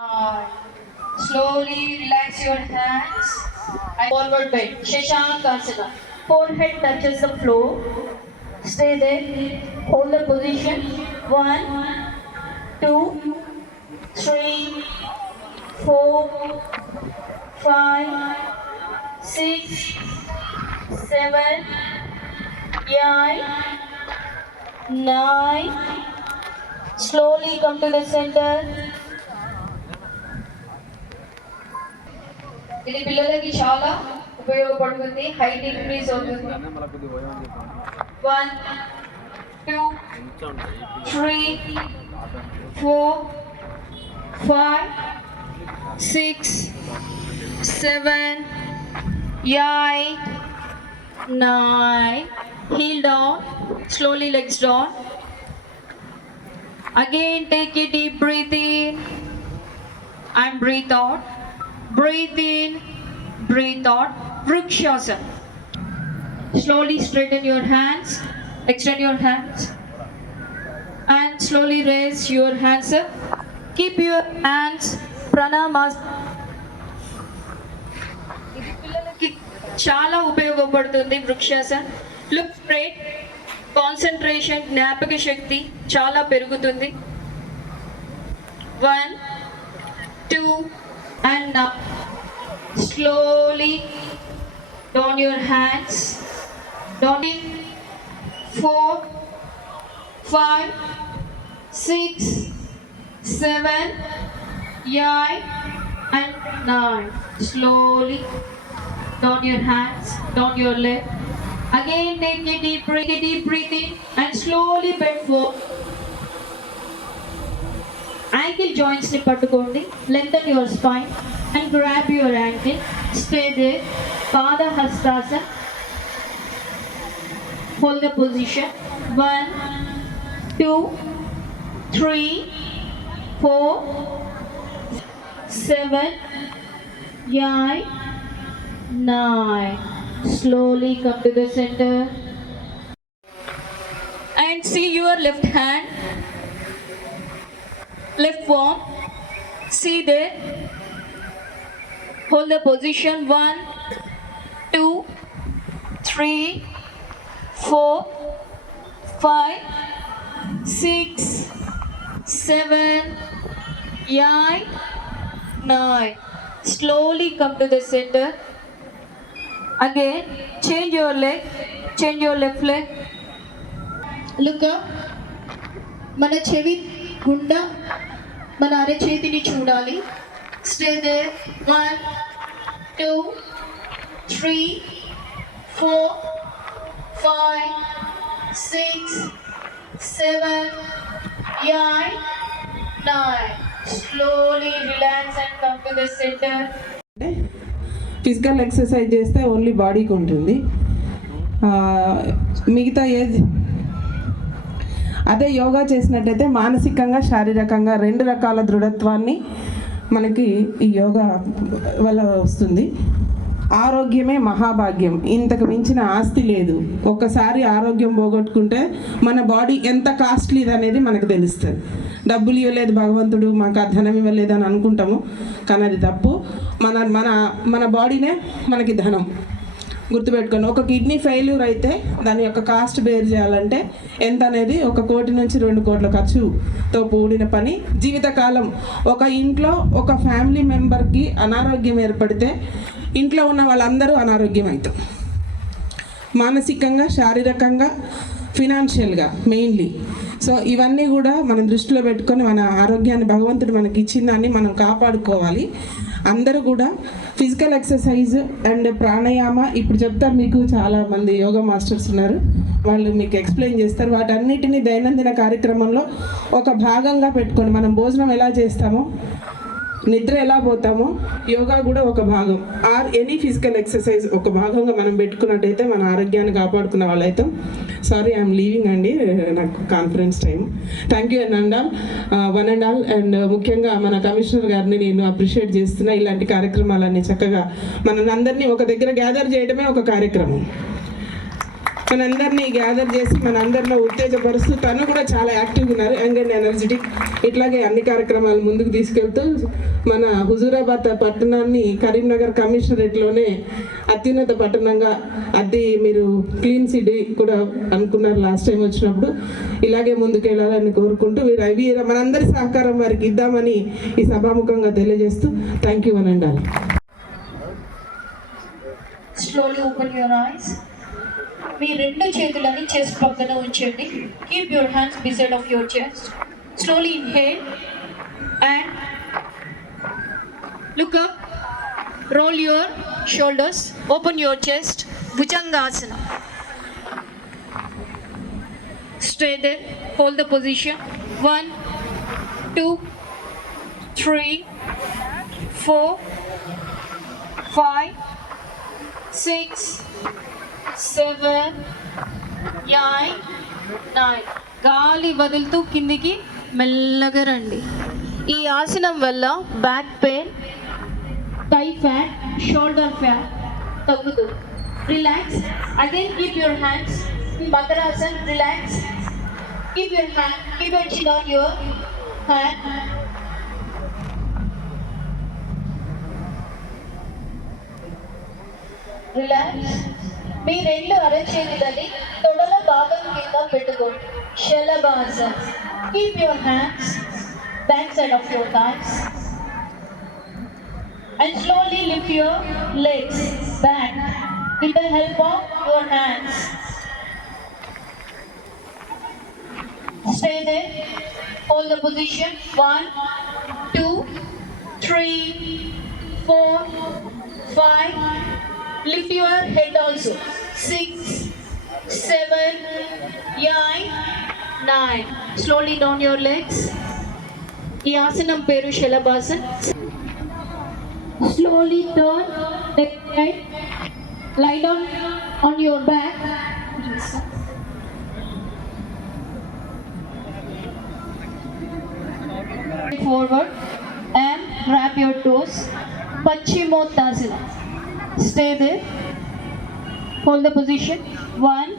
Uh, slowly relax your hands and forward bend. Shashank Asana. Forehead touches the floor. Stay there. Hold the position. One, two, three, four, five, six, seven, eight, nine. Slowly come to the center. ఇది పిల్లలకి చాలా ఉపయోగపడుతుంది height increase అవుతుంది one two three four five six seven eight nine heel down slowly legs down again take a deep breath in and breathe out Breathe in breathe out vrikshasana slowly straighten your hands extend your hands and slowly raise your hands up keep your hands pranamas చాలా ఉపయోగపడుతుంది వృక్షాసన్ look straight concentration జ్ఞాపక శక్తి చాలా పెరుగుతుంది one two and now, Slowly down your hands. Down in four, five, six, seven, eight, and nine. Slowly down your hands, down your leg. Again, take a deep breath, a deep breathing, and slowly bend forward Ankle joints ని పట్టుకోండి lengthen your spine and grab your ankle. Stay there. Pada Hastasana. Hold the position. One, two, three, four, seven, eight, nine. Slowly come to the center. And see your left hand, left form. See there. Hold the position. One, two, three, four, five, six, seven, eight, nine. Slowly come to the center. Again, change your leg. Change your left leg. Look up. మన చెవి గుండా మన అరచేతిని చూడాలి. Stay there one two three four five six seven eight nine slowly relax and come to the centre physical exercise చేస్తే only బాడీకి ఉంటుంది. మిగతా ఏజ్ అదే యోగా చేసినట్టయితే మానసికంగా శారీరకంగా రెండు రకాల దృఢత్వాన్ని మనకి ఈ యోగా వల్ల వస్తుంది. ఆరోగ్యమే మహాభాగ్యం. ఇంతకు మించిన ఆస్తి లేదు. ఒక్కసారి ఆరోగ్యం పోగొట్టుకుంటే మన బాడీ ఎంత కాస్ట్లీది అనేది మనకు తెలుస్తుంది. డబ్బులు ఇవ్వలేదు భగవంతుడు మాకు ఆ ధనం ఇవ్వలేదు అని అనుకుంటాము. కానీ అది తప్పు. మన మన మన బాడీనే మనకి ధనం. గుర్తుపెట్టుకోండి. ఒక కిడ్నీ ఫెయిల్యూర్ అయితే దాని యొక్క కాస్ట్ బేర్ చేయాలంటే ఎంత అనేది ఒక కోటి నుంచి రెండు కోట్ల ఖర్చుతో కూడిన పని. జీవితకాలం ఒక ఇంట్లో ఒక ఫ్యామిలీ మెంబర్కి అనారోగ్యం ఏర్పడితే ఇంట్లో ఉన్న వాళ్ళందరూ అనారోగ్యం అవుతారు మానసికంగా శారీరకంగా ఫినాన్షియల్గా మెయిన్లీ. సో ఇవన్నీ కూడా మనం దృష్టిలో పెట్టుకొని మన ఆరోగ్యాన్ని భగవంతుడు మనకి ఇచ్చిందాన్ని మనం కాపాడుకోవాలి. అందరూ కూడా ఫిజికల్ ఎక్సర్సైజ్ అండ్ ప్రాణాయామ ఇప్పుడు చెప్తారు మీకు చాలా మంది యోగా మాస్టర్స్ ఉన్నారు. వాళ్ళు మీకు ఎక్స్ప్లెయిన్ చేస్తారు. వాటన్నిటిని దైనందిన కార్యక్రమంలో ఒక భాగంగా పెట్టుకొని మనం భోజనం ఎలా చేస్తామో నిద్ర ఎలా పోతామో యోగా కూడా ఒక భాగం. ఆర్ ఎనీ ఫిజికల్ ఎక్సర్సైజ్ ఒక భాగంగా మనం పెట్టుకున్నట్టయితే మన ఆరోగ్యాన్ని కాపాడుకున్న వాళ్ళైతాం సారీ ఐఎమ్ లీవింగ్ అండి నాకు conference time thank you and all one and all and ముఖ్యంగా మన కమిషనర్ గారిని నేను అప్రిషియేట్ చేస్తున్నా. ఇలాంటి కార్యక్రమాలన్నీ చక్కగా మనల్ని అందరినీ ఒక దగ్గర గ్యాదర్ చేయడమే ఒక కార్యక్రమం. మనందరినీ గ్యాదర్ చేసి మనందరిలో ఉత్తేజపరుస్తూ తను కూడా చాలా యాక్టివ్గా ఉన్నారు యంగ్ అండ్ ఎనర్జెటిక్ ఇట్లాగే అన్ని కార్యక్రమాలు ముందుకు తీసుకెళ్తూ మన హుజూరాబాద్ పట్టణాన్ని కరీంనగర్ కమిషనరేట్లోనే అత్యున్నత పట్టణంగా అది మీరు క్లీన్ సిటీ కూడా అనుకున్నారు లాస్ట్ టైం వచ్చినప్పుడు. ఇలాగే ముందుకు వెళ్ళాలని కోరుకుంటూ వీరు అవి మనందరి సహకారం వారికి ఇద్దామని ఈ సభాముఖంగా తెలియజేస్తూ థ్యాంక్ యూ అని అండాలి Slowly open your eyes. మీ రెండు చేతులని చెస్ట్ పక్కన ఉంచండి keep your hands beside of your chest slowly inhale and look up role your shoulders open your chest Bhujangasana stay they hold the position one two three four five six, Seven nine nine గాలి వదులుతూ కిందికి మెల్లగా రండి. ఈ ఆసనం వల్ల back pain thigh fat shoulder fat తగ్గుతుంది relax again keep your hands Makarasan relax keep your hand keep your chin on your hand relax మీ రెండు అరచేతులని తొడల భాగం కింద పెట్టుకోండి శలభాసన్ keep your hands back side of your thoughts and slowly lift your legs back with the help of your hands. Stay there. Hold the position. One, two, three, four, five. Lift your head also. Six, seven, eight, nine. Slowly down your legs. ఈ ఆసనం పేరు శలభాసన్ slowly turn left side lie down on your back forward and wrap your toes paschimottanasana stay there hold the position one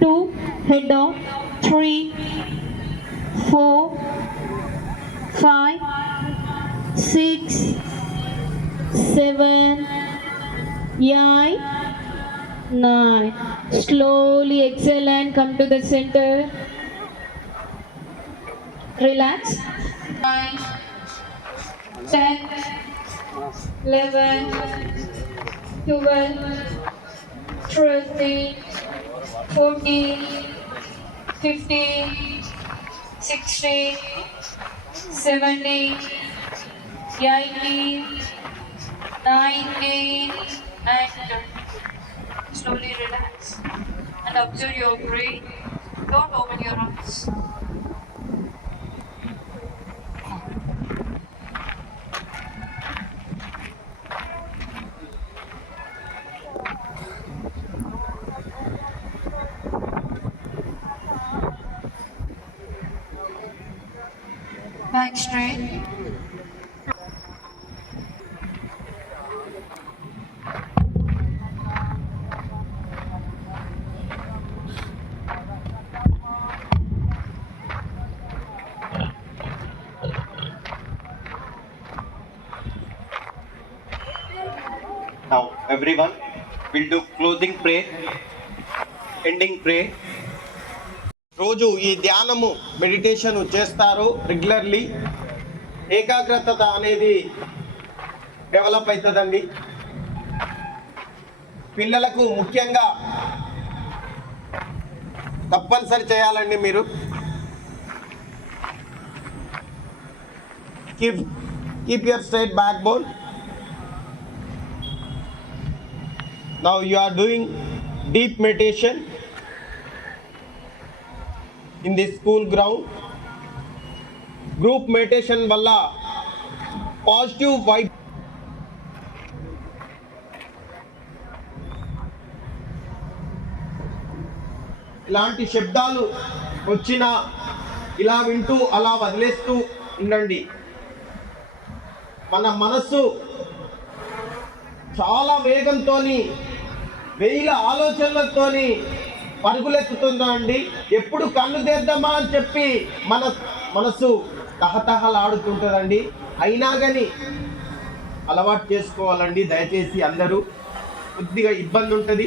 two head down three four five six, seven, eight, nine. Slowly exhale and come to the center. Relax. Nine, ten, eleven, twelve, thirteen, fourteen, fifteen, sixteen, seventeen. 18, 19, and 20. Slowly relax and observe your breath. Don't open your eyes. Straight. Now, everyone will do closing prayer, ending prayer. రోజు ఈ ధ్యానము meditation చేస్తారు regularly ఏకాగ్రత అనేది develop అవుతుందండి పిల్లలకు ముఖ్యంగా తప్పనిసరి చేయాలండి మీరు. Keep keep your straight backbone now you are doing deep meditation in the school ground group meditation వల్ల పాజిటివ్ వైబ్ ఇలాంటి శబ్దాలు వచ్చినా ఇలా వింటూ అలా వదిలేస్తూ ఉండండి. మన మనస్సు చాలా వేగంతో వేల ఆలోచనలతోని పరుగులెత్తుతుందో అండి? ఎప్పుడు కన్ను తెద్దామా అని చెప్పి మన మనసు తహతహలాడుతుంటుందండి. అయినా కానీ అలవాటు చేసుకోవాలండి. దయచేసి అందరూ కొద్దిగా ఇబ్బంది ఉంటుంది